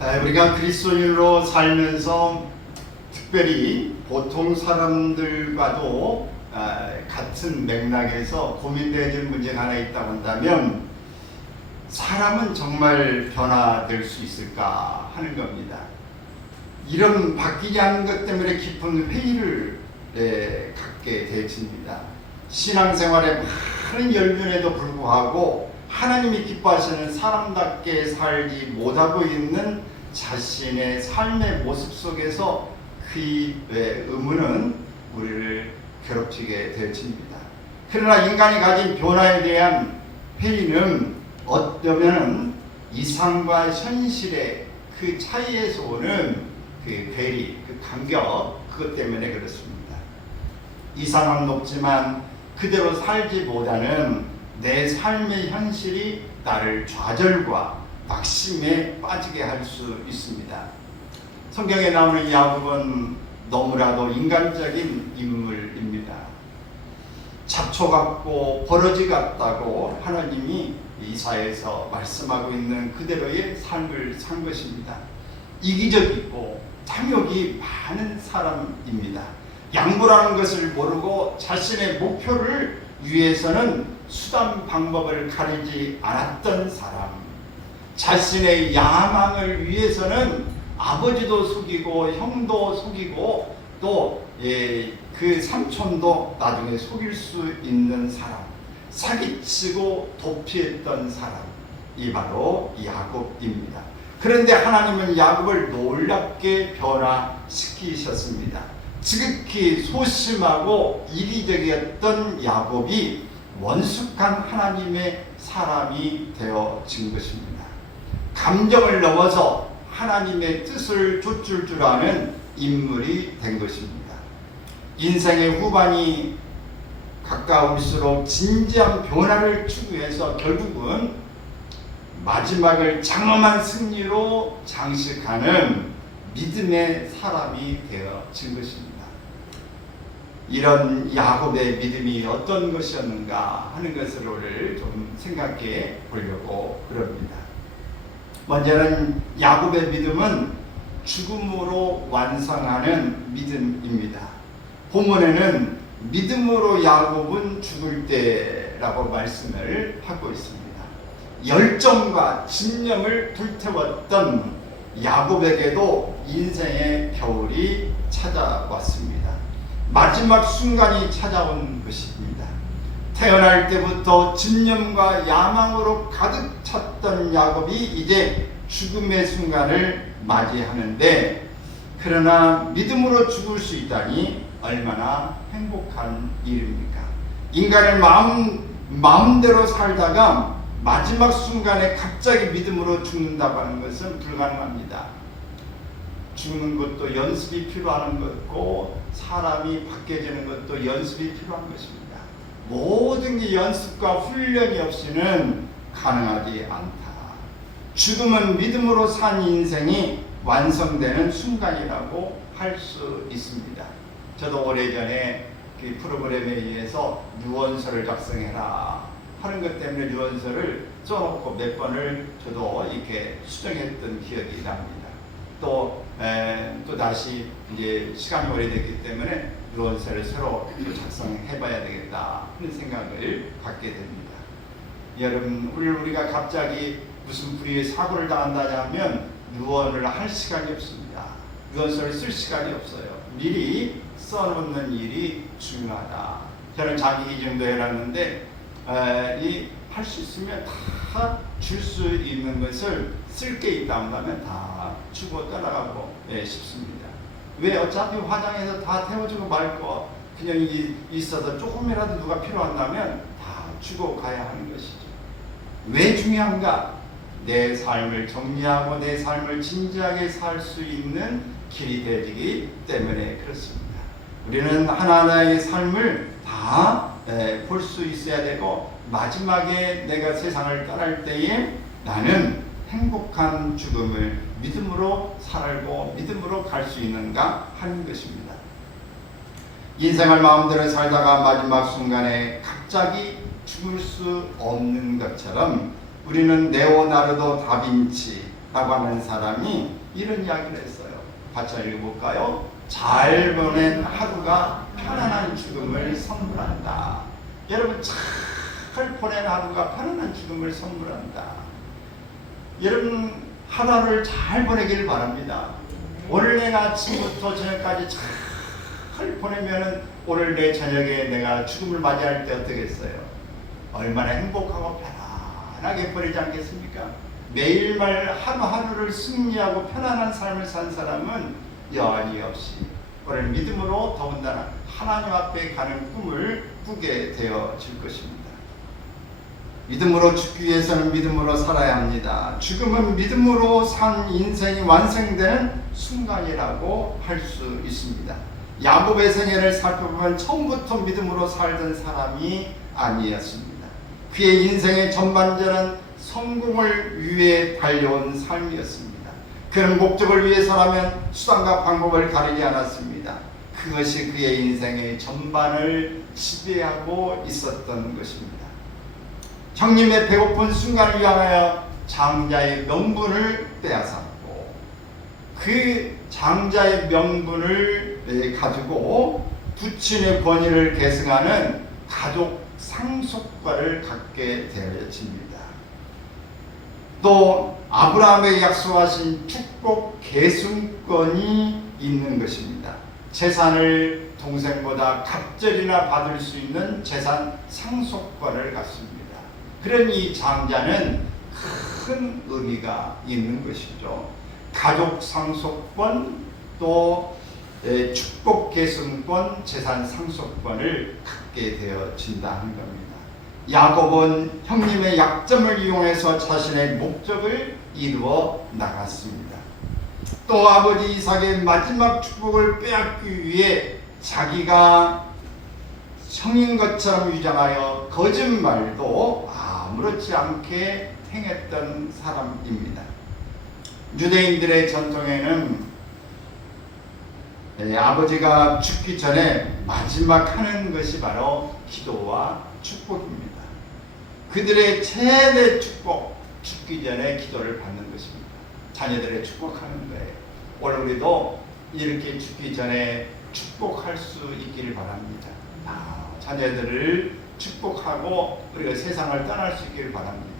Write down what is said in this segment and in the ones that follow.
우리가 그리스도인으로 살면서 특별히 보통 사람들과도 같은 맥락에서 고민되는 문제가 하나 있다고 한다면 사람은 정말 변화될 수 있을까 하는 겁니다. 이런 바뀌지 않는 것 때문에 깊은 회의를 갖게 되어집니다. 신앙생활에 많은 열변에도 불구하고 하나님이 기뻐하시는 사람답게 살지 못하고 있는 자신의 삶의 모습 속에서 그 의문은 우리를 괴롭히게 되어집니다. 그러나 인간이 가진 변화에 대한 회의는 어쩌면 이상과 현실의 그 차이에서 오는 그 괴리, 그 간격, 그것 때문에 그렇습니다. 이상은 높지만 그대로 살지 못하는 내 삶의 현실이 나를 좌절과 낙심에 빠지게 할 수 있습니다. 성경에 나오는 야곱은 너무나도 인간적인 인물입니다. 잡초 같고 버러지 같다고 하나님이 이사야에서 말씀하고 있는 그대로의 삶을 산 것입니다. 이기적이고 탐욕이 많은 사람입니다. 양보라는 것을 모르고 자신의 목표를 위해서는 수단 방법을 가리지 않았던 사람, 자신의 야망을 위해서는 아버지도 속이고 형도 속이고 또 그 삼촌도 나중에 속일 수 있는 사람, 사기치고 도피했던 사람이 바로 야곱입니다. 그런데 하나님은 야곱을 놀랍게 변화시키셨습니다. 지극히 소심하고 이기적이었던 야곱이 원숙한 하나님의 사람이 되어진 것입니다. 감정을 넘어서 하나님의 뜻을 좇을 줄 아는 인물이 된 것입니다. 인생의 후반이 가까울수록 진지한 변화를 추구해서 결국은 마지막을 장엄한 승리로 장식하는 믿음의 사람이 되어진 것입니다. 이런 야곱의 믿음이 어떤 것이었는가 하는 것을 오늘 좀 생각해 보려고 그럽니다. 먼저는 야곱의 믿음은 죽음으로 완성하는 믿음입니다. 본문에는 믿음으로 야곱은 죽을 때라고 말씀을 하고 있습니다. 열정과 진념을 불태웠던 야곱에게도 인생의 겨울이 찾아왔습니다. 마지막 순간이 찾아온 것입니다. 태어날 때부터 진념과 야망으로 가득 찼던 야곱이 이제 죽음의 순간을 맞이하는데, 그러나 믿음으로 죽을 수 있다니 얼마나 행복한 일입니까? 인간의 마음대로 살다가 마지막 순간에 갑자기 믿음으로 죽는다고 하는 것은 불가능합니다. 죽는 것도 연습이 필요한 것고 사람이 바뀌어지는 것도 연습이 필요한 것입니다. 모든 게 연습과 훈련이 없이는 가능하지 않다. 죽음은 믿음으로 산 인생이 완성되는 순간이라고 할 수 있습니다. 저도 오래전에 그 프로그램에 의해서 유언서를 작성해라 하는 것 때문에 유언서를 써놓고 몇 번을 저도 이렇게 수정했던 기억이 납니다. 또 다시 이제 시간이 오래됐기 때문에 유언서를 새로 작성해봐야 되겠다 하는 생각을 갖게 됩니다. 여러분, 우리가 갑자기 무슨 불의의 사고를 당한다면 유언을 할 시간이 없습니다. 유언서를 쓸 시간이 없어요. 미리 써놓는 일이 중요하다. 저는 자기 기증도 해놨는데 할 수 있으면 다 줄 수 있는 것을 쓸 게 있다 하면 다 주고 떠나가고 싶습니다. 왜? 어차피 화장해서 다 태워주고 말 거 그냥 있어서 조금이라도 누가 필요한다면 다 주고 가야 하는 것이죠. 왜 중요한가? 내 삶을 정리하고 내 삶을 진지하게 살 수 있는 길이 되기 때문에 그렇습니다. 우리는 하나하나의 삶을 다 볼 수 있어야 되고, 마지막에 내가 세상을 떠날 때에 나는 행복한 죽음을 믿음으로 살고 믿음으로 갈 수 있는가 하는 것입니다. 인생을 마음대로 살다가 마지막 순간에 갑자기 죽을 수 없는 것처럼 우리는 레오나르도 다빈치, 라고 하는 사람이 이런 이야기를 했어요. 같이 읽어볼까요? 잘 보낸 하루가 편안한 죽음을 선물한다. 여러분, 잘 보낸 하루가 편안한 죽음을 선물한다. 여러분, 하루를 잘 보내길 바랍니다. 오늘 내가 아침부터 저녁까지 잘 보내면은 오늘 내 저녁에 내가 죽음을 맞이할 때 어떻겠어요? 얼마나 행복하고 편안하게 보내지 않겠습니까? 매일말 하루하루를 승리하고 편안한 삶을 산 사람은 여한이 없이 오늘 믿음으로 더군다나 하나님 앞에 가는 꿈을 꾸게 되어질 것입니다. 믿음으로 죽기 위해서는 믿음으로 살아야 합니다. 죽음은 믿음으로 산 인생이 완성되는 순간이라고 할 수 있습니다. 야곱의 생애를 살펴보면 처음부터 믿음으로 살던 사람이 아니었습니다. 그의 인생의 전반전은 성공을 위해 달려온 삶이었습니다. 그는 목적을 위해서라면 수단과 방법을 가리지 않았습니다. 그것이 그의 인생의 전반을 지배하고 있었던 것입니다. 형님의 배고픈 순간을 위하여 장자의 명분을 빼앗았고 그 장자의 명분을 가지고 부친의 권위를 계승하는 가족 상속과를 갖게 되어집니다. 또 아브라함의 약속하신 축복 계승권이 있는 것입니다. 재산을 동생보다 갑절이나 받을 수 있는 재산 상속과를 갖습니다. 그런 이 장자는 큰 의미가 있는 것이죠. 가족 상속권, 또 축복 계승권, 재산 상속권을 갖게 되어진다는 겁니다. 야곱은 형님의 약점을 이용해서 자신의 목적을 이루어 나갔습니다. 또 아버지 이삭의 마지막 축복을 빼앗기 위해 자기가 성인 것처럼 위장하여 거짓말도 아무렇지 않게 행했던 사람입니다. 유대인들의 전통에는 아버지가 죽기 전에 마지막 하는 것이 바로 기도와 축복입니다. 그들의 최대 축복, 죽기 전에 기도를 받는 것입니다. 자녀들의 축복하는 거예요. 오늘 우리도 이렇게 죽기 전에 축복할 수 있기를 바랍니다. 자녀들을 축복하고 우리가 세상을 떠날 수 있기를 바랍니다.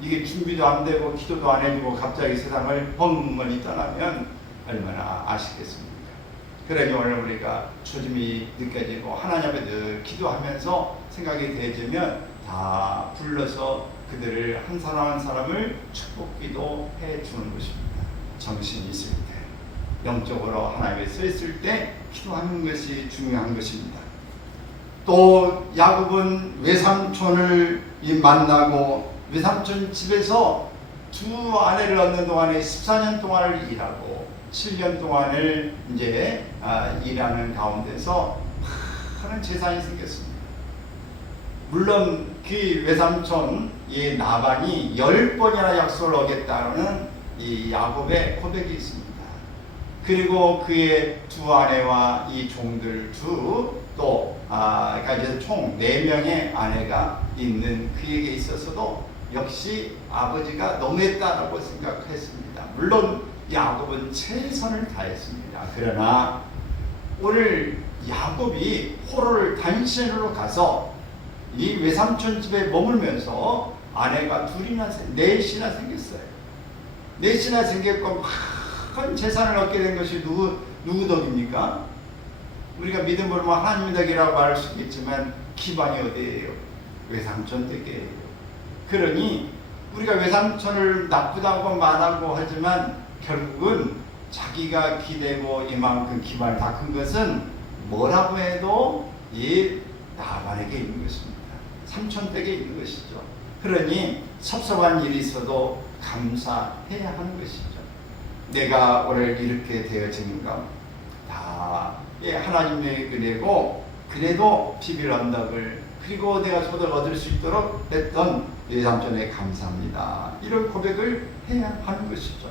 이게 준비도 안 되고 기도도 안 해주고 갑자기 세상을 멍멍이 떠나면 얼마나 아쉽겠습니까? 그러니 오늘 우리가 초심이 느껴지고 하나님 앞에 늘 기도하면서 생각이 되어지면 다 불러서 그들을 한 사람 한 사람을 축복기도 해주는 것입니다. 정신이 있을 때, 영적으로 하나님에 서 있을 때 기도하는 것이 중요한 것입니다. 또 야곱은 외삼촌을 만나고 외삼촌 집에서 두 아내를 얻는 동안에 14년 동안을 일하고 7년 동안을 이제 일하는 가운데서 많은 재산이 생겼습니다. 물론 그 외삼촌 이 나반이 10번이나 약속을 어겼다는 이 야곱의 고백이 있습니다. 그리고 그의 두 아내와 이 종들 또 이제 총 4명의 아내가 있는 그에게 있어서도 역시 아버지가 너무했다라고 생각했습니다. 물론 야곱은 최선을 다했습니다. 그러나 오늘 야곱이 포로를 단신으로 가서 이 외삼촌 집에 머물면서 아내가 넷이나 생겼어요. 넷이나 생겼고 큰 재산을 얻게 된 것이 누구 덕입니까? 우리가 믿음으로 하나님 덕이라고 말할 수 있겠지만 기반이 어디예요? 외삼촌 덕이에요. 그러니 우리가 외삼촌을 나쁘다고 말하고 하지만 결국은 자기가 기대고 이만큼 기반을 닦은 것은 뭐라고 해도 이 나반에게 있는 것입니다. 삼촌 댁에 있는 것이죠. 그러니 섭섭한 일이 있어도 감사해야 하는 것이죠. 내가 오늘 이렇게 되어지는가 다 하나님의 은혜고 그래도 비빌 언덕을 그리고 내가 소득을 얻을 수 있도록 했던 외삼촌에 감사합니다. 이런 고백을 해야 하는 것이죠.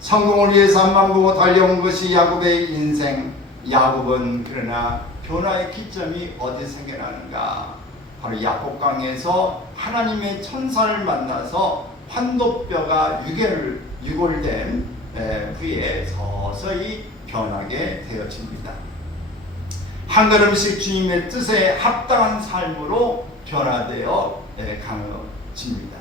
성공을 위해서 앞만 보고 달려온 것이 야곱의 인생. 야곱은 그러나 변화의 기점이 어디 생겨나는가? 바로 야복강에서 하나님의 천사를 만나서 환도뼈가 유괴를 유골된 후에 서서히 변하게 되어집니다. 한 걸음씩 주님의 뜻에 합당한 삶으로 변화되어 강해집니다.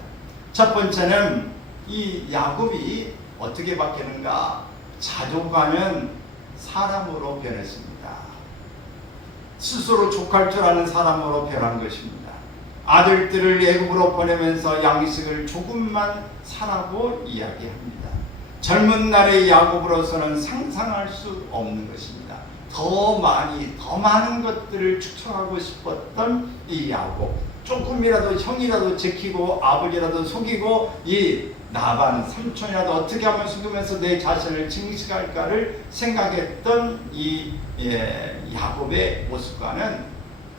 첫 번째는 이 야곱이 어떻게 바뀌는가? 자족하는 사람으로 변했습니다. 스스로 족할 줄 아는 사람으로 변한 것입니다. 아들들을 애굽으로 보내면서 양식을 조금만 사라고 이야기합니다. 젊은 날의 야곱으로서는 상상할 수 없는 것입니다. 더 많은 것들을 축적하고 싶었던 이 야곱, 조금이라도 형이라도 지키고 아버지라도 속이고 이 나반 삼촌이라도 어떻게 하면 속이면서 내 자신을 증식할까를 생각했던 이 야곱의 모습과는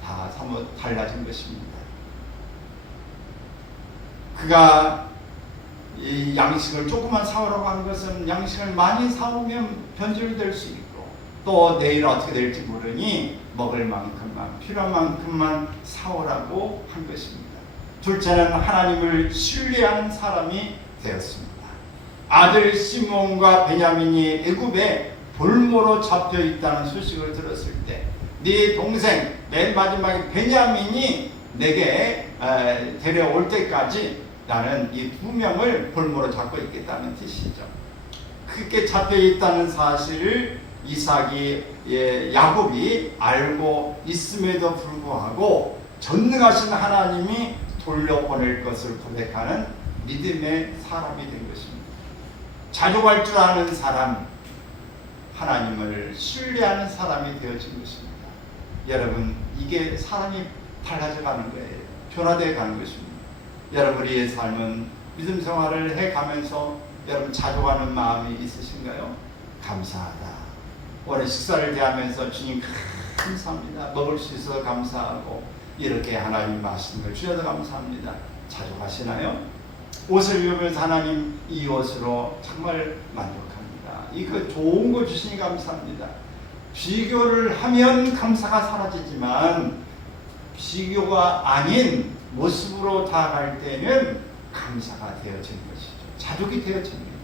다 사뭇 달라진 것입니다. 그가 이 양식을 조금만 사오라고 하는 것은 양식을 많이 사오면 변질될 수 있고 또 내일 어떻게 될지 모르니 먹을 만큼만 필요한 만큼만 사오라고 한 것입니다. 둘째는 하나님을 신뢰한 사람이 되었습니다. 아들 시몬과 베냐민이 애굽에 볼모로 잡혀 있다는 소식을 들었을 때 네 동생 맨 마지막에 베냐민이 내게 데려올 때까지 나는 이 두 명을 볼모로 잡고 있겠다는 뜻이죠. 그렇게 잡혀 있다는 사실을 야곱이 알고 있음에도 불구하고 전능하신 하나님이 돌려보낼 것을 고백하는 믿음의 사람이 된 것입니다. 자족할 줄 아는 사람, 하나님을 신뢰하는 사람이 되어진 것입니다. 여러분, 이게 사람이 달라져가는 거예요. 변화되어 가는 것입니다. 여러분의 삶은 믿음 생활을 해가면서 여러분 자족하는 마음이 있으신가요? 감사하다. 오늘 식사를 대하면서 주님 감사합니다. 먹을 수 있어서 감사하고 이렇게 하나님 맛있는 걸 주셔서 감사합니다. 자족하시나요? 옷을 입으면서 하나님 이 옷으로 정말 만족합니다. 이거 좋은 거 주시니 감사합니다. 비교를 하면 감사가 사라지지만 비교가 아닌 모습으로 다가갈 때는 감사가 되어진 것이죠. 자족이 되어집니다.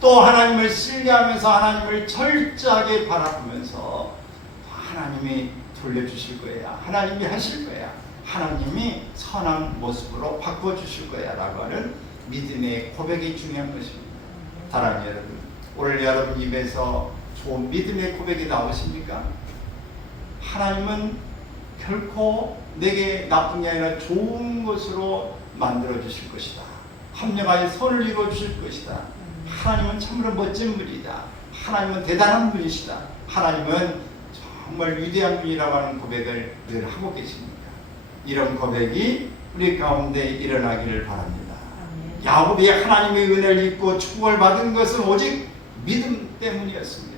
또 하나님을 신뢰하면서 하나님을 철저하게 바라보면서 하나님이 돌려주실 거야. 하나님이 하실 거야. 하나님이 선한 모습으로 바꿔주실 거야 라고 하는 믿음의 고백이 중요한 것입니다. 사랑하는 여러분, 오늘 여러분 입에서 좋은 믿음의 고백이 나오십니까? 하나님은 결코 내게 나쁜 게 아니라 좋은 것으로 만들어 주실 것이다. 합력하여 선을 이루어 주실 것이다. 하나님은 참으로 멋진 분이다. 하나님은 대단한 분이시다. 하나님은 정말 위대한 분이라고 하는 고백을 늘 하고 계십니다. 이런 고백이 우리 가운데 일어나기를 바랍니다. 야곱이 하나님의 은혜를 입고 축복을 받은 것은 오직 믿음 때문이었습니다.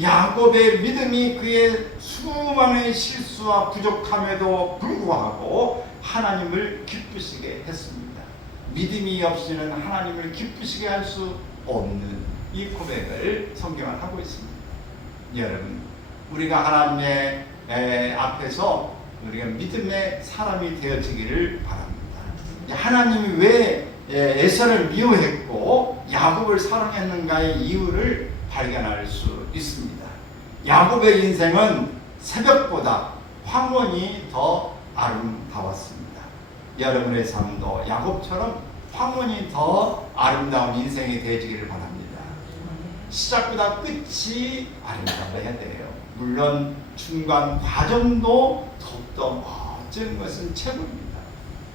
야곱의 믿음이 그의 수많은 실수와 부족함에도 불구하고 하나님을 기쁘시게 했습니다. 믿음이 없이는 하나님을 기쁘시게 할 수 없는 이 고백을 성경은 하고 있습니다. 여러분, 우리가 하나님의 앞에서 우리가 믿음의 사람이 되어지기를 바랍니다. 하나님이 왜 에서를 미워했고 야곱을 사랑했는가의 이유를 발견할 수 있습니다. 야곱의 인생은 새벽보다 황혼이 더 아름다웠습니다. 여러분의 삶도 야곱처럼 황혼이 더 아름다운 인생이 되어지기를 바랍니다. 시작보다 끝이 아름다워야 돼요. 물론 중간 과정도 더욱더 멋진 것은 최고입니다.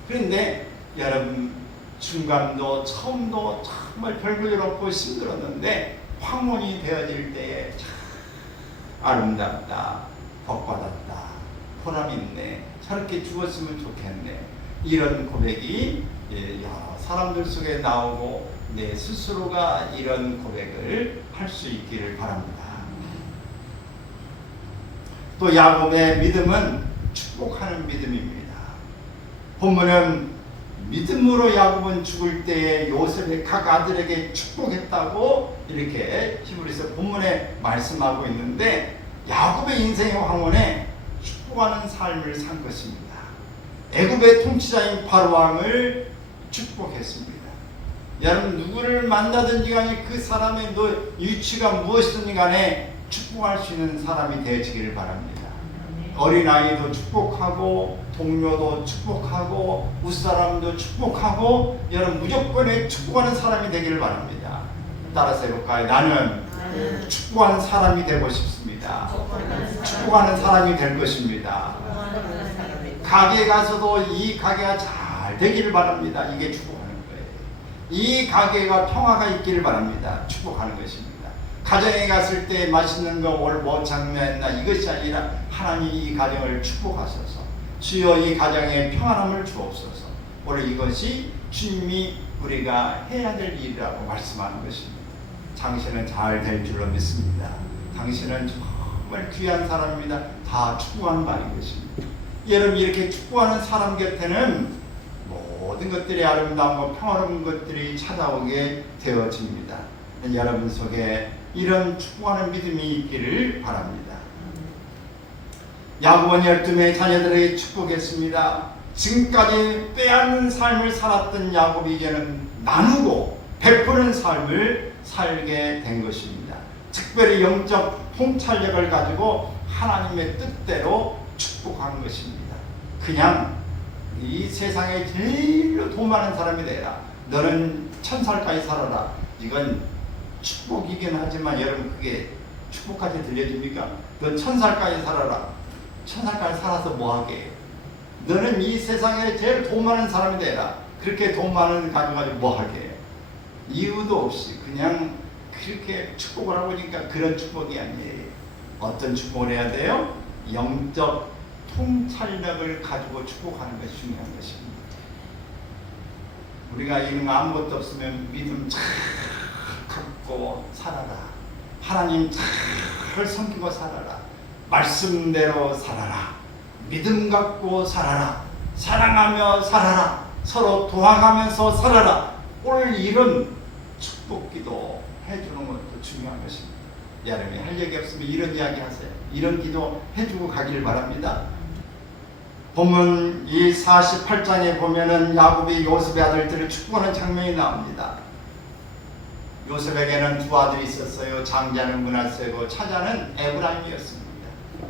그런데 여러분, 중간도 처음도 정말 별볼일 없고 힘들었는데 황혼이 되어질 때에 참 아름답다, 복받았다, 보람있네, 저렇게 죽었으면 좋겠네, 이런 고백이 여러 사람들 속에 나오고 내 스스로가 이런 고백을 할 수 있기를 바랍니다. 또 야곱의 믿음은 축복하는 믿음입니다. 본문은 믿음으로 야곱은 죽을 때에 요셉의 각 아들에게 축복했다고 이렇게 히브리서 본문에 말씀하고 있는데, 야곱의 인생의 황혼에 축복하는 삶을 산 것입니다. 애굽의 통치자인 바로 왕을 축복했습니다. 여러분 누구를 만나든지 간에 그 사람의 위치가 무엇이든지 간에 축복할 수 있는 사람이 되어지기를 바랍니다. 어린아이도 축복하고 동료도 축복하고 웃사람도 축복하고 여러분 무조건에 축복하는 사람이 되기를 바랍니다. 따라서 해볼까요? 나는 축복하는 사람이 되고 싶습니다. 축복하는 사람이 될 것입니다. 가게에 가서도 이 가게가 잘 되기를 바랍니다. 이게 축복하는 거예요. 이 가게가 평화가 있기를 바랍니다. 축복하는 것입니다. 가정에 갔을 때 맛있는 거 오늘 뭐 장면했나 이것이 아니라 하나님 이 가정을 축복하셔서 주여 이 가정에 평안함을 주옵소서. 오늘 이것이 주님이 우리가 해야 될 일이라고 말씀하는 것입니다. 당신은 잘 될 줄로 믿습니다. 당신은 정말 귀한 사람입니다. 다 축복하는 말인 것입니다. 여러분 이렇게 축복하는 사람 곁에는 모든 것들이 아름다운 평화로운 것들이 찾아오게 되어집니다. 여러분 속에 이런 축복하는 믿음이 있기를 바랍니다. 야곱은 12명의 자녀들에게 축복했습니다. 지금까지 빼앗는 삶을 살았던 야곱이 이제는 나누고 베푸는 삶을 살게 된 것입니다. 특별히 영적 통찰력을 가지고 하나님의 뜻대로 축복한 것입니다. 그냥 이 세상에 제일로 돈 많은 사람이 되라. 너는 1000살까지 살아라. 이건 축복이긴 하지만 여러분 그게 축복까지 들려집니까? 너 1000살까지 살아라. 1000살까지 살아서 뭐하게? 너는 이 세상에 제일 돈 많은 사람이 되라. 그렇게 돈 많은 가져가지고 뭐하게? 이유도 없이 그냥 그렇게 축복을 하고 있으니까 그런 축복이 아니에요. 어떤 축복을 해야 돼요? 영적 통찰력을 가지고 축복하는 것이 중요한 것입니다. 우리가 이런 거 아무것도 없으면 믿음 잘 갖고 살아라. 하나님 잘 섬기고 살아라. 말씀대로 살아라. 믿음 갖고 살아라. 사랑하며 살아라. 서로 도와가면서 살아라. 오늘 이런 축복기도 해주는 것도 중요한 것입니다. 여러분이 할 얘기 없으면 이런 이야기 하세요. 이런 기도 해주고 가기를 바랍니다. 보면 이 48장에 보면은 야곱이 요셉의 아들들을 축복하는 장면이 나옵니다. 요셉에게는 두 아들이 있었어요. 장자는 므낫세고 차자는 에브라임이었습니다.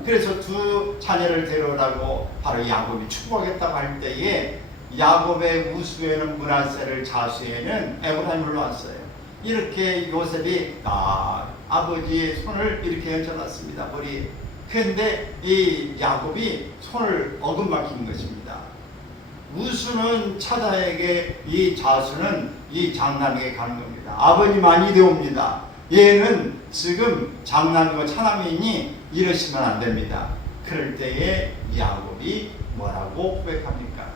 그래서 두 자녀를 데려오라고 바로 야곱이 축복하겠다고 할 때에 야곱의 우수에는 므낫세를 자수에는 에브라임을 놓았어요. 이렇게 요셉이 아버지의 손을 이렇게 얹어놨습니다. 머리에. 그런데 이 야곱이 손을 어긋막힌 것입니다. 우수는 차자에게, 이 자수는 이 장남에게 가는 겁니다. 아버님만이 되옵니다. 얘는 지금 장남이고 차남이니 이러시면 안 됩니다. 그럴 때에 야곱이 뭐라고 고백합니까?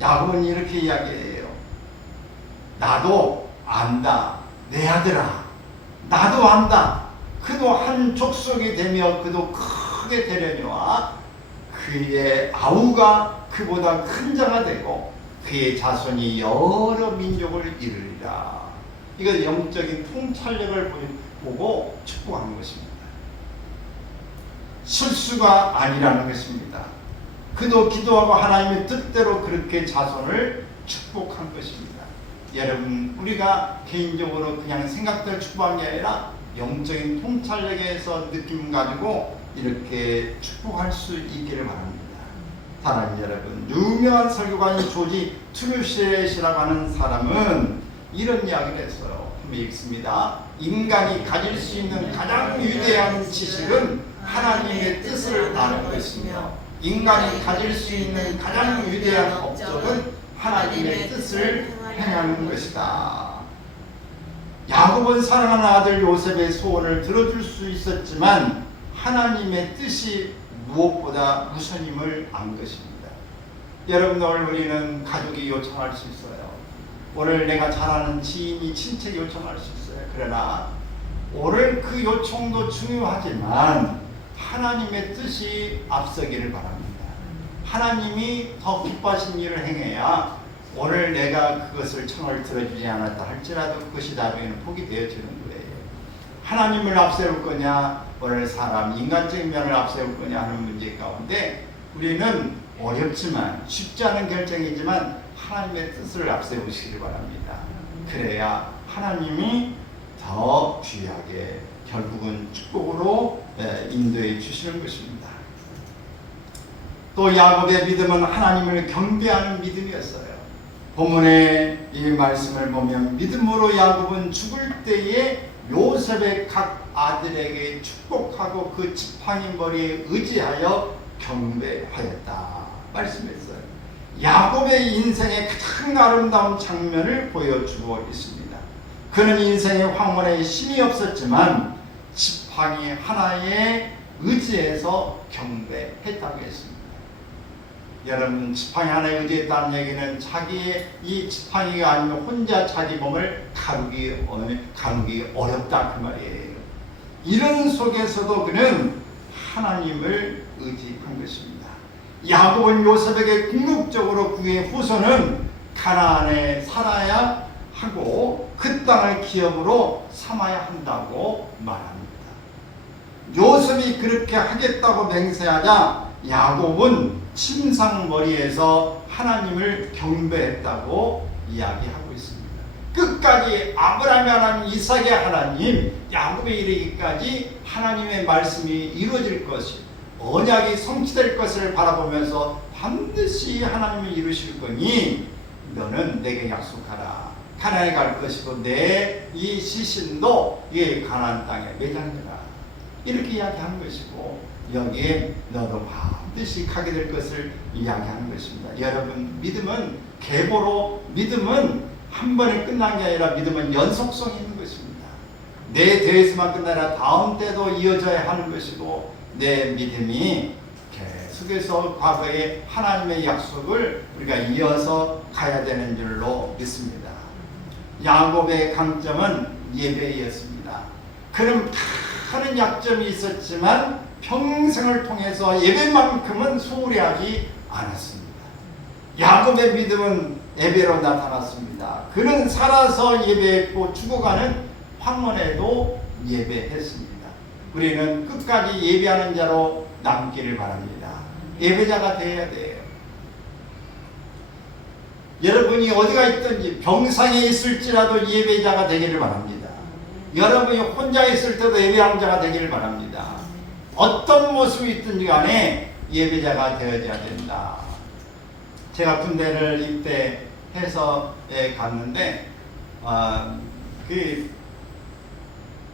야곱은 이렇게 이야기해요. 나도 안다. 내 아들아. 나도 안다. 그도 한 족속이 되며 그도 크게 되려니와 그의 아우가 그보다 큰 자가 되고 그의 자손이 여러 민족을 이루리라. 이건 영적인 통찰력을 보고 축복하는 것입니다. 실수가 아니라는 것입니다. 그도 기도하고 하나님의 뜻대로 그렇게 자손을 축복한 것입니다. 여러분 우리가 개인적으로 그냥 생각대로 축복한 게 아니라 영적인 통찰력에서 느낌 가지고 이렇게 축복할 수 있기를 바랍니다. 사랑하는 여러분, 유명한 설교가인 조지 트루셋이라고 하는 사람은 이런 이야기를 했어요. 한번 읽습니다. 인간이 가질 수 있는 가장 위대한 지식은 하나님의 뜻을 아는 것이며 인간이 가질 수 있는 가장 위대한 업적은 하나님의 뜻을 행하는 것이다. 야곱은 사랑하는 아들 요셉의 소원을 들어줄 수 있었지만 하나님의 뜻이 무엇보다 우선임을 안 것입니다. 여러분 오늘 우리는 가족이 요청할 수 있어요. 오늘 내가 잘 아는 지인이 친척이 요청할 수 있어요. 그러나 오늘 그 요청도 중요하지만 하나님의 뜻이 앞서기를 바랍니다. 하나님이 더 기뻐하신 일을 행해야 오늘 내가 그것을 청을 들어주지 않았다 할지라도 그것이 나중에는 포기 되어지는 거예요. 하나님을 앞세울 거냐 오늘 사람 인간적인 면을 앞세울 거냐 하는 문제 가운데 우리는 어렵지만 쉽지 않은 결정이지만 하나님의 뜻을 앞세우시길 바랍니다. 그래야 하나님이 더 귀하게 결국은 축복으로 인도해 주시는 것입니다. 또 야곱의 믿음은 하나님을 경배하는 믿음이었어요. 본문의 이 말씀을 보면 믿음으로 야곱은 죽을 때에 요셉의 각 아들에게 축복하고 그 지팡이 머리에 의지하여 경배하였다 말씀했어요. 야곱의 인생의 가장 아름다운 장면을 보여주고 있습니다. 그는 인생의 황혼에 힘이 없었지만 지팡이 하나에 의지해서 경배했다고 했습니다. 여러분, 지팡이 하나에 의지했다는 얘기는 자기의 이 지팡이가 아니면 혼자 자기 몸을 가누기 어렵다 그 말이에요. 이런 속에서도 그는 하나님을 의지한 것입니다. 야곱은 요셉에게 궁극적으로 그의 후손은 가나안에 살아야 하고 그 땅을 기업으로 삼아야 한다고 말합니다. 요셉이 그렇게 하겠다고 맹세하자 야곱은 침상머리에서 하나님을 경배했다고 이야기하고 있습니다. 끝까지 아브라함의 하나님, 이삭의 하나님, 야곱에 이르기까지 하나님의 말씀이 이루어질 것이, 언약이 성취될 것을 바라보면서 반드시 하나님을 이루실 거니 너는 내게 약속하라. 가나안에 갈 것이고 내 이 시신도 이 가나안 땅에 매장되라. 이렇게 이야기한 것이고 여기에 너도 반드시 가게 될 것을 이야기하는 것입니다. 여러분, 믿음은 계보로, 믿음은 한 번에 끝난 게 아니라 믿음은 연속성이 있는 것입니다. 내 대에서만 끝나라 다음 때도 이어져야 하는 것이고 내 믿음이 계속해서 과거의 하나님의 약속을 우리가 이어서 가야 되는 줄로 믿습니다. 야곱의 강점은 예배였습니다. 그는 많은 약점이 있었지만 평생을 통해서 예배만큼은 소홀히 하지 않았습니다. 야곱의 믿음은 예배로 나타났습니다. 그는 살아서 예배했고 죽어가는 황혼에도 예배했습니다. 우리는 끝까지 예배하는 자로 남기를 바랍니다. 예배자가 되어야 돼요. 여러분이 어디가 있든지 병상에 있을지라도 예배자가 되기를 바랍니다. 여러분이 혼자 있을 때도 예배하는 자가 되기를 바랍니다. 어떤 모습이 있든지 간에 예배자가 되어야 된다. 제가 군대를 입대해서 갔는데 그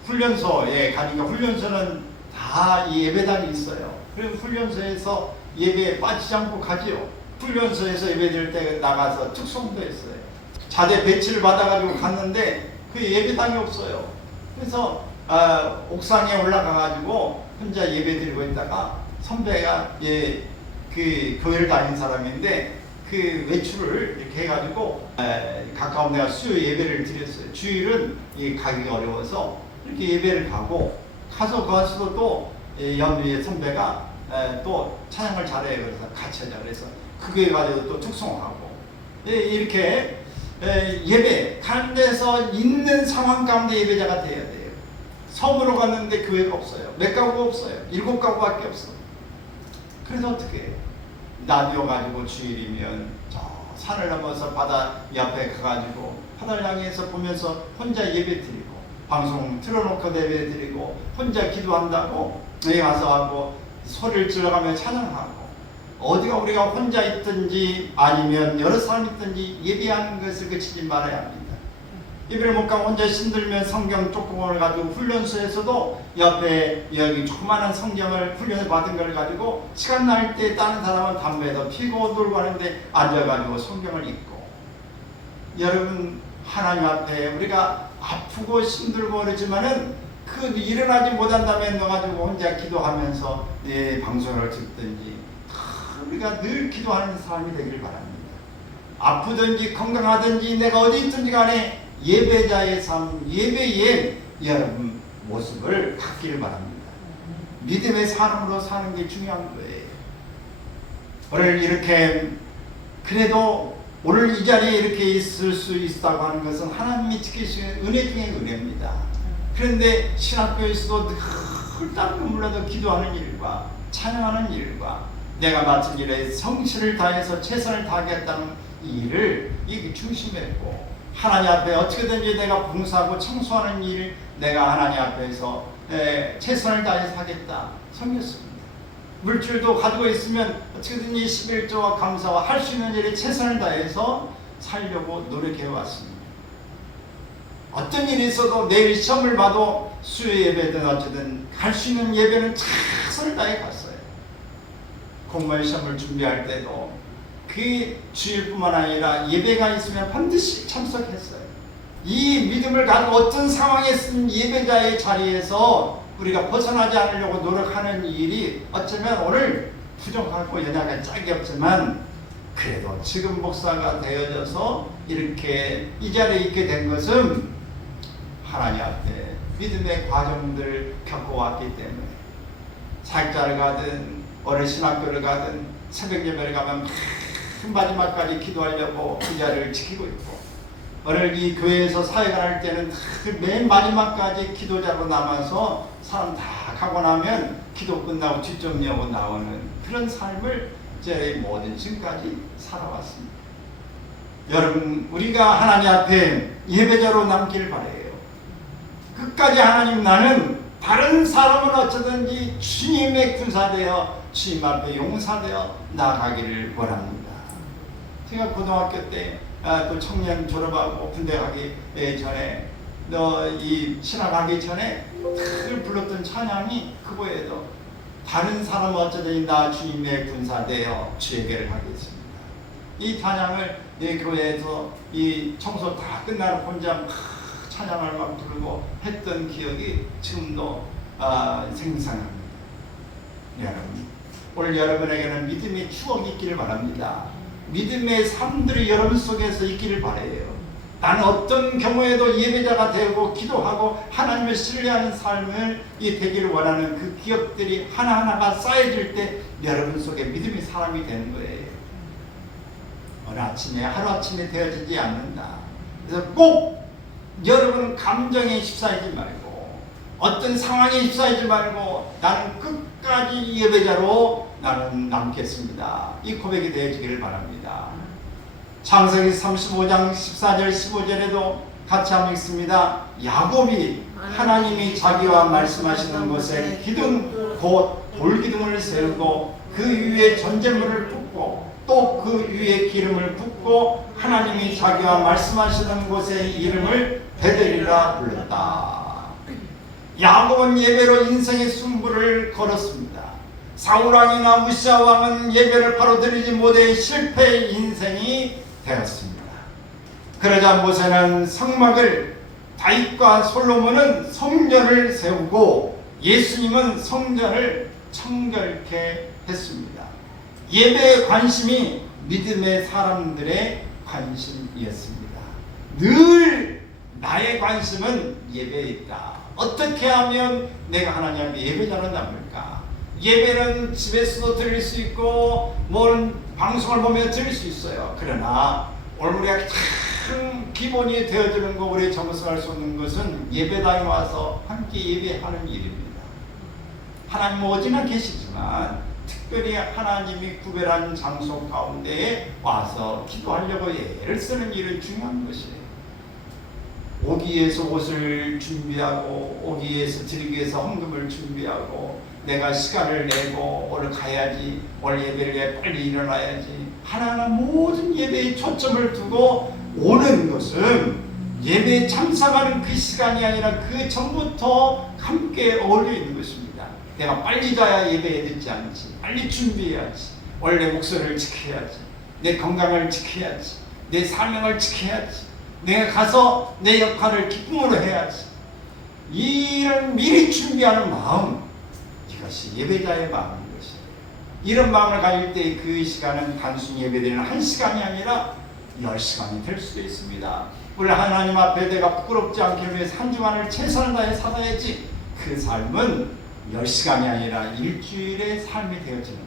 훈련소에 가니까 훈련소는 다 예배당이 있어요. 그리고 훈련소에서 예배에 빠지지 않고 가지요. 훈련소에서 예배드릴 때 나가서 특송도 했어요. 자대 배치를 받아가지고 갔는데 그 예배당이 없어요. 그래서 옥상에 올라가가지고 혼자 예배드리고 있다가 선배가 그 교회를 다닌 사람인데 그 외출을 이렇게 해가지고 가까운 데가 수요 예배를 드렸어요. 주일은 가기가 어려워서 이렇게 예배를 가서 거기서도 또 연주의 선배가 또 찬양을 잘해요. 그래서 같이 하자 그래서 그게 가지고 또 축송하고 이렇게 예배 가는 데서 있는 상황 가운데 예배자가 돼야 돼요. 섬으로 갔는데 교회가 없어요. 몇 가구가 없어요. 7가구밖에 없어. 그래서 어떻게 해요? 라디오 가지고 주일이면 저 산을 넘어서 바다 옆에 가가지고 바다를 향해서 보면서 혼자 예배 드리고 방송 틀어놓고 예배 드리고 혼자 기도한다고 여기 가서 하고 소리를 질러가며 찬양하고 어디가 우리가 혼자 있든지 아니면 여러 사람 있든지 예배하는 것을 그치지 말아야 합니다. 예배를 못 가고 혼자 신들면 성경 조금을 가지고 훈련소에서도 옆에 여기 조그마한 성경을 훈련을 받은 걸 가지고 시간 날 때 다른 사람은 담배도 피고 놀고 하는데 앉아가지고 성경을 읽고 여러분 하나님 앞에 우리가 아프고 힘들고 그러지만은 그 일어나지 못한다면 넣어가지고 혼자 기도하면서 방송을 듣든지 우리가 늘 기도하는 사람이 되기를 바랍니다. 아프든지 건강하든지 내가 어디 있든지 간에 예배자의 삶, 예배의 여러분 모습을 갖기를 바랍니다. 믿음의 삶으로 사는 게 중요한 거예요. 오늘 이렇게 그래도 오늘 이 자리에 이렇게 있을 수 있다고 하는 것은 하나님이 지키시는 은혜 중에 은혜입니다. 그런데 신학교에서도 늘 땀을 흘려도 기도하는 일과 찬양하는 일과 내가 맡은 일에 성실을 다해서 최선을 다하겠다는 일을 중심했고 하나님 앞에 어떻게든지 내가 봉사하고 청소하는 일, 내가 하나님 앞에서 최선을 다해서 하겠다 섬겼습니다. 물질도 가지고 있으면 어떻게든지 11조와 감사와 할 수 있는 일에 최선을 다해서 살려고 노력해 왔습니다. 어떤 일이 있어도 내일 시험을 봐도 수요 예배든 어쨌든 갈 수 있는 예배는 최선을 다해 갔어요. 공무원 시험을 준비할 때도 그 주일뿐만 아니라 예배가 있으면 반드시 참석했어요. 이 믿음을 가지고 어떤 상황에 쓴 예배자의 자리에서 우리가 벗어나지 않으려고 노력하는 일이 어쩌면 오늘 부족하고 연약한 짝이 없지만 그래도 지금 목사가 되어져서 이렇게 이 자리에 있게 된 것은 하나님 앞에 믿음의 과정들을 겪어왔기 때문에 사역자를 가든 어느 신학교를 가든 새벽 예배를 가면 마지막까지 기도하려고 그 자리를 지키고 있고 오늘 이 교회에서 사역을 할 때는 맨 마지막까지 기도자로 남아서 사람 다 가고 나면 기도 끝나고 뒷정리하고 나오는 그런 삶을 제 모든 지금까지 살아왔습니다. 여러분 우리가 하나님 앞에 예배자로 남길 바라요. 끝까지 하나님 나는 다른 사람은 어쩌든지 주님의 군사되어 주님 앞에 용사되어 나아가기를 원합니다. 제가 고등학교 때 또 청년 졸업하고 군대 가기 전에 이 신학 가기 전에 늘 불렀던 찬양이 그거에도 다른 사람은 어쩌든지 나 주님의 군사되어 주에게를 하겠습니다. 이 찬양을 내 교회에서 이 청소 다 끝나고 혼자 찬양을 막 부르고 했던 기억이 지금도 생생합니다. 여러분, 오늘 여러분에게는 믿음의 추억이 있기를 바랍니다. 믿음의 삶들이 여러분 속에서 있기를 바라요. 나는 어떤 경우에도 예배자가 되고 기도하고 하나님을 신뢰하는 삶을 되기를 원하는 그 기억들이 하나하나가 쌓여질 때 여러분 속에 믿음의 사람이 되는 거예요. 어느 아침에 하루아침에 되어지지 않는다. 그래서 꼭 여러분 감정에 휩싸이지 말고 어떤 상황에 휩싸이지 말고 나는 끝까지 예배자로 나는 남겠습니다. 이 고백이 되어지기를 바랍니다. 창세기 35장 14절 15절에도 같이 한번 읽습니다. 야곱이 하나님이 자기와 말씀하시는 곳에 기둥 곧 돌기둥을 세우고 그 위에 전제물을 붓고 또 그 위에 기름을 붓고 하나님이 자기와 말씀하시는 곳에 이름을 베델이라 불렀다. 야곱은 예배로 인생의 승부를 걸었습니다. 사울왕이나 우시아 왕은 예배를 바로 드리지 못해 실패의 인생이 되었습니다. 그러자 모세는 성막을, 다윗과 솔로몬은 성전을 세우고 예수님은 성전을 청결케 했습니다. 예배의 관심이 믿음의 사람들의 관심이었습니다. 늘 나의 관심은 예배에 있다. 어떻게 하면 내가 하나님 앞에 예배자로 남을까? 예배는 집에서도 드릴 수 있고 방송을 보며 드릴 수 있어요. 그러나 오늘 우리가 큰 기본이 되어주는 거 우리 정수할 수 없는 것은 예배당에 와서 함께 예배하는 일입니다. 하나님은 어디나 계시지만 특별히 하나님이 구별한 장소 가운데에 와서 기도하려고 애를 쓰는 일은 중요한 것이에요. 오기 위해서 옷을 준비하고 오기 위해서 드리기 위해서 헌금을 준비하고 내가 시간을 내고 오늘 가야지 오늘 예배를 빨리 일어나야지 하나하나 모든 예배에 초점을 두고 오는 것은 예배에 참석하는 그 시간이 아니라 그 전부터 함께 어울려 있는 것입니다. 내가 빨리 자야 예배에 늦지 않지. 빨리 준비해야지. 원래 목소리를 지켜야지. 내 건강을 지켜야지. 내 사명을 지켜야지. 내가 가서 내 역할을 기쁨으로 해야지. 이런 미리 준비하는 마음, 이것이 예배자의 마음인 것이에요. 이런 마음을 가질 때 그 시간은 단순히 예배드리는 1시간이 아니라 10시간이 될 수도 있습니다. 우리 하나님 앞에 내가 부끄럽지 않기 위해서 한 주간을 최선을 다해 살아야지. 그 삶은 10시간이 아니라 일주일의 삶이 되어지는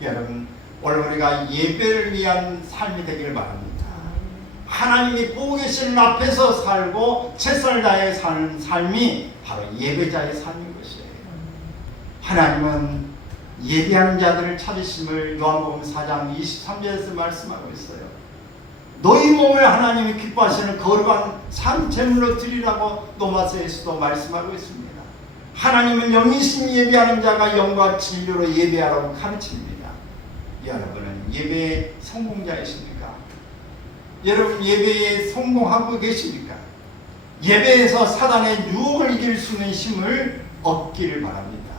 거예요. 여러분, 오늘 우리가 예배를 위한 삶이 되기를 바랍니다. 하나님이 보고 계시는 앞에서 살고 최선을 다해 사는 삶이 바로 예배자의 삶인 것이에요. 하나님은 예배하는 자들을 찾으심을 요한복음 4장 23절에서 말씀하고 있어요. 너희 몸을 하나님이 기뻐하시는 거룩한 산 제물로 드리라고 로마서에서도 말씀하고 있습니다. 하나님은 영이신 예배하는 자가 영과 진리로 예배하라고 가르칩니다. 여러분은 예배의 성공자이십니까? 여러분 예배에 성공하고 계십니까? 예배에서 사단의 유혹을 이길 수 있는 힘을 얻기를 바랍니다.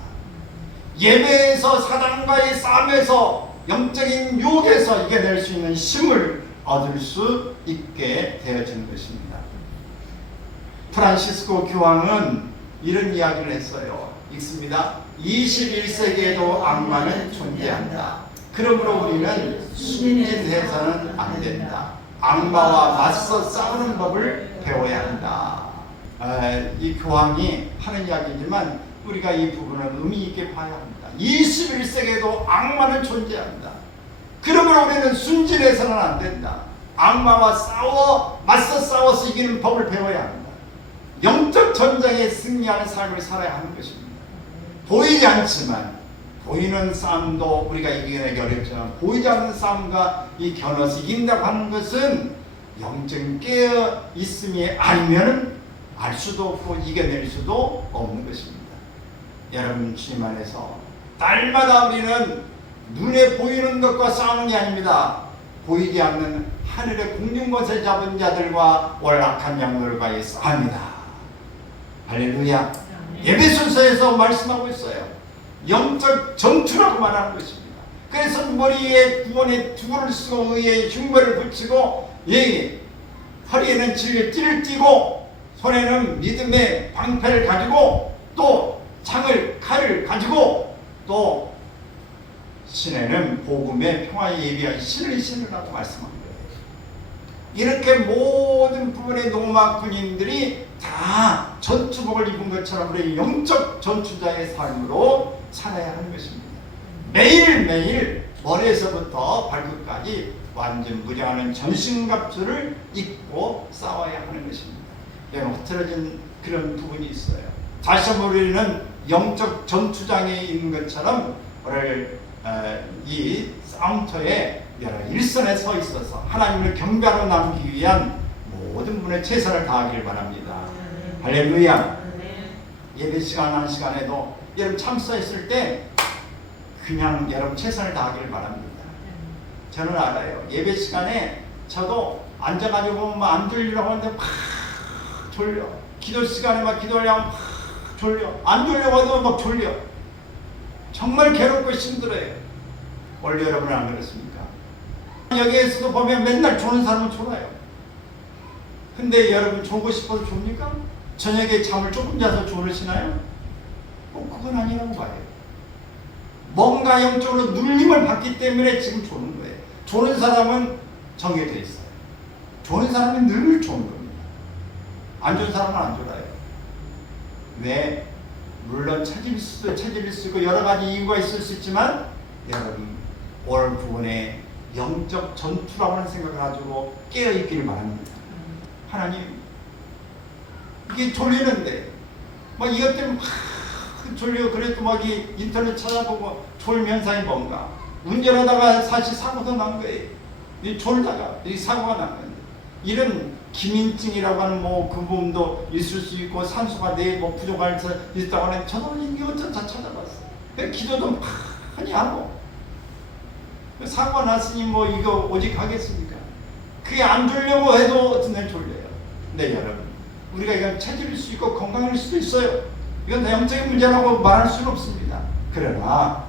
예배에서 사단과의 싸움에서 영적인 유혹에서 이겨낼 수 있는 힘을 얻을 수 있게 되어지는 것입니다. 프란시스코 교황은 이런 이야기를 했어요. 읽습니다. 21세기에도 악마는 존재한다. 그러므로 우리는 순진해서는 안 된다. 악마와 맞서 싸우는 법을 배워야 한다. 이 교황이 하는 이야기지만 우리가 이 부분을 의미 있게 봐야 합니다. 21세기에도 악마는 존재한다. 그러므로 우리는 순진해서는 안 된다. 악마와 맞서 싸워서 이기는 법을 배워야 한다. 영적 전쟁에 승리하는 삶을 살아야 하는 것입니다. 보이지 않지만, 보이는 싸움도 우리가 이겨내기 어렵지만 보이지 않는 싸움과 이 겨눠서 이긴다고 하는 것은 영적인 깨어 있음이 아니면 알 수도 없고 이겨낼 수도 없는 것입니다. 여러분 주님 안에서 날마다 우리는 눈에 보이는 것과 싸우는 게 아닙니다. 보이지 않는 하늘의 공중것을 잡은 자들과 월악한 양들과의 싸움이다. 할렐루야. 예배순서에서 말씀하고 있어요. 영적 전투라고 말하는 것입니다. 그래서 머리에 구원의 두구를 쓰고 의에 흉벌을 붙이고 허리에는 진리의 띠를 띠고 손에는 믿음의 방패를 가지고 또 칼을 가지고 또 신에는 복음의 평화에 예비한 신을 신으라고 말씀한 거예요. 이렇게 모든 부분의 노마 군인들이 다 전투복을 입은 것처럼 우리 영적 전투자의 삶으로 살아야 하는 것입니다. 매일매일 머리에서부터 발끝까지 완전 무장하는 전신갑주를 입고 싸워야 하는 것입니다. 여러분 흐트러진 그런 부분이 있어요. 다시 한번 우리는 영적 전투장에 있는 것처럼 오늘 이 싸움터에 일선에 서 있어서 하나님을 경배하러 남기 위한 모든 분의 최선을 다하기를 바랍니다. 할렐루야. 예배 시간 한 시간에도 여러분 참석했을 때 그냥 여러분 최선을 다하기를 바랍니다. 저는 알아요. 예배 시간에 저도 앉아가지고 안 졸리려고 하는데 막 졸려. 기도 시간에 막 기도하려면 막 졸려. 안 졸려고 해도 막 졸려. 정말 괴롭고 힘들어요. 원래 여러분은 안 그렇습니까? 여기에서도 보면 맨날 조는 사람은 졸아요. 근데 여러분 졸고 싶어서 졸니까? 저녁에 잠을 조금 자서 졸으시나요? 그건 아니라고 봐요. 뭔가 영적으로 눌림을 받기 때문에 지금 조는 거예요. 조는 사람은 정해져 있어요. 조는 사람은 늘 조는 겁니다. 안 조는 사람은 안 졸아요. 왜? 물론 체질일 수 있고 여러 가지 이유가 있을 수 있지만 여러분 오늘 부분에 영적 전투라고 하는 생각을 가지고 깨어있기를 바랍니다. 하나님 이게 졸리는데 막 이것 때문에 막 졸려. 그래도 막 인터넷 찾아보고 졸음 현상이 뭔가 운전하다가 사실 사고도 난 거예요. 졸다가 사고가 난 건데 이런 기민증이라고 하는 그 부분도 있을 수 있고 산소가 뇌에 부족할 수 있다고 하는 저도 이것저것 다 찾아봤어요. 기도도 많이 하고 사고가 났으니 이거 오직 하겠습니까? 그게 안 졸려고 해도 어떤 날 졸려요. 네 여러분 우리가 이건 체질일 수 있고 건강일 수도 있어요. 이건 영적인 문제라고 말할 수는 없습니다. 그러나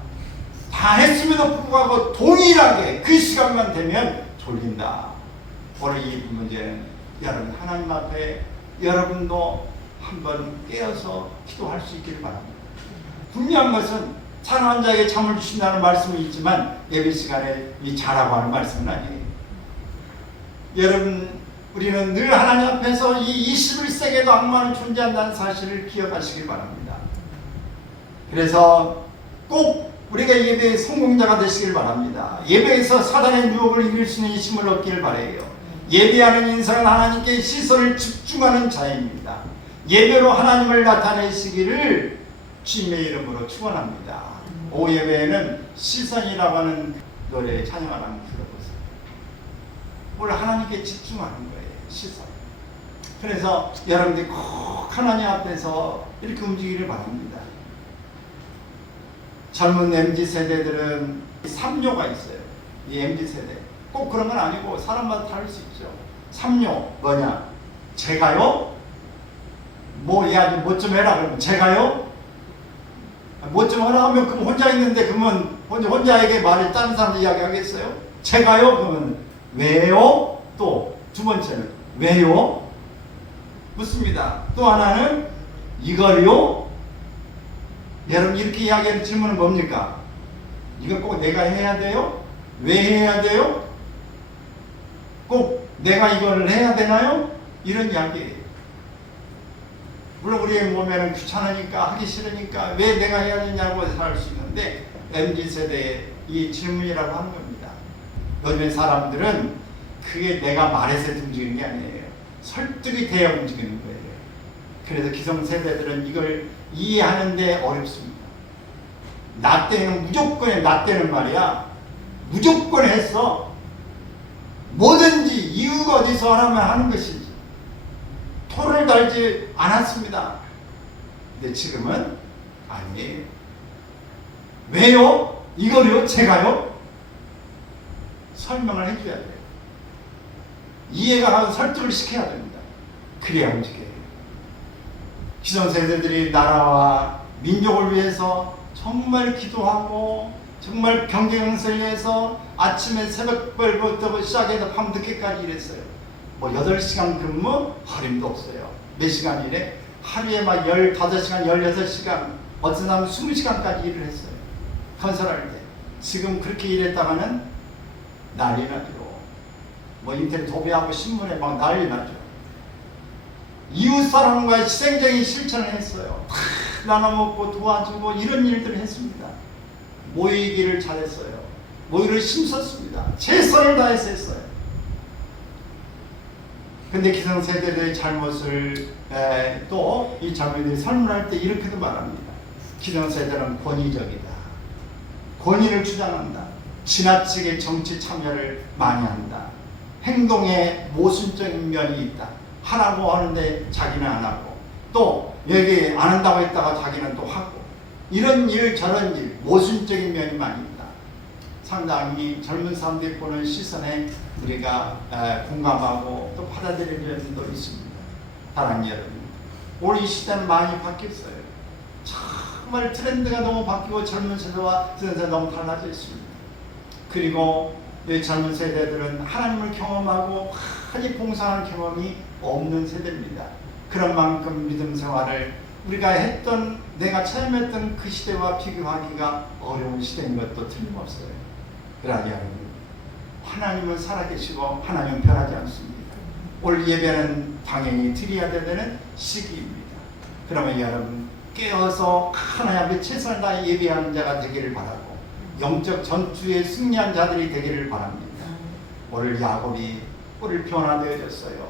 다 했음에도 불구하고 동일하게 그 시간만 되면 졸린다. 오늘 이 문제는 여러분 하나님 앞에 여러분도 한번 깨어서 기도할 수 있기를 바랍니다. 분명한 것은 찬양한 자에게 잠을 주신다는 말씀이 있지만 예배 시간에 이 자라고 하는 말씀은 아니에요. 여러분 우리는 늘 하나님 앞에서 이 21세기에도 악마는 존재한다는 사실을 기억하시길 바랍니다. 그래서 꼭 우리가 예배의 성공자가 되시길 바랍니다. 예배에서 사단의 유혹을 이길 수 있는 힘을 얻기를 바라요. 예배하는 인생은 하나님께 시선을 집중하는 자입니다. 예배로 하나님을 나타내시기를 주님의 이름으로 축원합니다. 오후 예배에는 시선이라고 하는 노래 찬양을 한번 불러보세요. 오늘 하나님께 집중하는 거예요. 시선. 그래서 여러분들이 꼭 하나님 앞에서 이렇게 움직이기를 바랍니다. 젊은 MZ세대들은 삼요가 있어요. 이 MZ세대. 꼭 그런 건 아니고 사람마다 다를 수 있죠. 삼요 뭐냐? 제가요? 뭐 좀 해라 그러면 제가요? 뭐 좀 하라 하면 그럼 혼자 있는데 그러면 혼자에게 말을 다른 사람들 이야기하겠어요? 제가요? 그러면 왜요? 또 두 번째는 왜요? 묻습니다. 또 하나는 이걸요? 여러분 이렇게 이야기하는 질문은 뭡니까? 이거 꼭 내가 해야 돼요? 왜 해야 돼요? 꼭 내가 이걸 해야 되나요? 이런 이야기예요. 물론 우리의 몸에는 귀찮으니까 하기 싫으니까 왜 내가 해야 되냐고 살 수 있는데 MZ세대의 이 질문이라고 하는 겁니다. 요즘의 사람들은 그게 내가 말해서 움직이는 게 아니에요. 설득이 돼야 움직이는 거예요. 그래서 기성세대들은 이걸 이해하는데 어렵습니다. 나 때는 무조건 해. 나 때는 말이야 무조건 했어. 뭐든지 이유가 어디서 하라면 하는 것이지 토를 달지 않았습니다. 근데 지금은 아니에요. 왜요? 이거요? 제가요? 설명을 해줘야 돼요. 이해가 가서 설득을 시켜야 됩니다. 그래야 움직여요. 기성세대들이 나라와 민족을 위해서 정말 기도하고 정말 경쟁을 위해서 아침에 새벽별부터 시작해서 밤늦게까지 일했어요. 뭐 8시간 근무 허림도 없어요. 몇 시간 일해? 하루에 막 15시간, 16시간, 어떤 사람은 20시간까지 일을 했어요. 건설할 때. 지금 그렇게 일했다가는 난리 나죠. 뭐 인터넷 도배하고 신문에 막 난리 나죠. 이웃사랑과 희생적인 실천을 했어요. 다 나눠먹고 도와주고 이런 일들을 했습니다. 모이기를 잘했어요. 모이를 힘썼습니다. 최선을 다해서 했어요. 근데 기성세대들의 잘못을 또 이 자매들이 설문할 때 이렇게도 말합니다. 기성세대는 권위적이다. 권위를 주장한다. 지나치게 정치 참여를 많이 한다. 행동에 모순적인 면이 있다. 하라고 하는데 자기는 안 하고 또 여기 안 한다고 했다가 자기는 또 하고 이런 일 저런 일 모순적인 면이 많이 있다. 상당히 젊은 사람들이 보는 시선에 우리가 공감하고 또 받아들이는 점도 있습니다. 사랑하는 여러분, 오늘 이 시대는 많이 바뀌었어요. 정말 트렌드가 너무 바뀌고 젊은 세대와 세대가 너무 달라져 있습니다. 그리고 이 젊은 세대들은 하나님을 경험하고 많이 봉사하는 경험이 없는 세대입니다. 그런 만큼 믿음 생활을 우리가 했던 내가 체험했던 그 시대와 비교하기가 어려운 시대인 것도 틀림없어요. 그러나 여러분, 하나님은 살아계시고 하나님은 변하지 않습니다. 오늘 예배는 당연히 드려야 되는 시기입니다. 그러면 여러분 깨어서 하나님 앞에 최선을 다해 예배하는 자가 되기를 바라고 영적 전투에 승리한 자들이 되기를 바랍니다. 오늘 야곱이 뿔을 변화되어졌어요.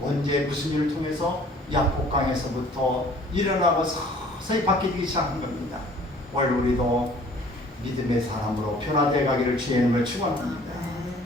언제 무슨 일을 통해서 약복강에서부터 일어나고 서서히 바뀌기 시작한 겁니다. 오늘 우리도 믿음의 사람으로 변화되어 가기를 주의 이름으로 축원합니다.